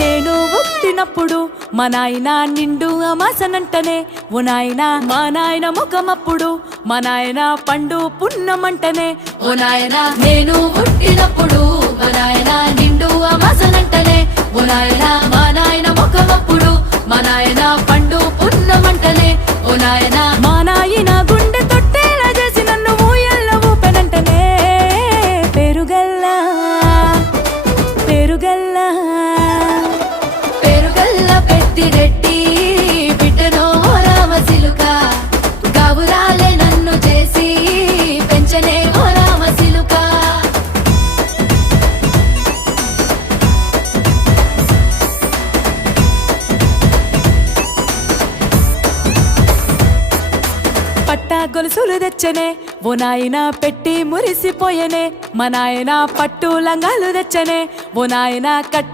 నేను పుట్టినప్పుడు మా నాయన నిండు అమాసనంటనే ఓ నాయన మా నాయన ముఖమప్పుడు మా నాయన పండు పున్నమంటనే ఓ నాయన నేను పుట్టినప్పుడు మా నాయన నిండు అమాసనంటనే ఓ నాయన మా నాయన ముఖమప్పుడు మా నాయన పండు పున్నమంటనే ఓ నాయన మా నాయన గుండె తొట్టేలా చేసి నన్ను ఊయల్ల ఊపెనంటనే పెరుగల్లా పెరుగల్లా పెరుగల్ల పెట్టిరెట్టి బిడ్డనో రామసిలుక గౌరాలే నన్ను చేసి పెంచనే ఓ రామసిలుక పట్టా గొలుసులు తెచ్చనే ఓ నాయన పెట్టి మురిసిపోయనే మా నాయన పట్టు లంగాలు తెచ్చనే ఓ నాయన కట్టి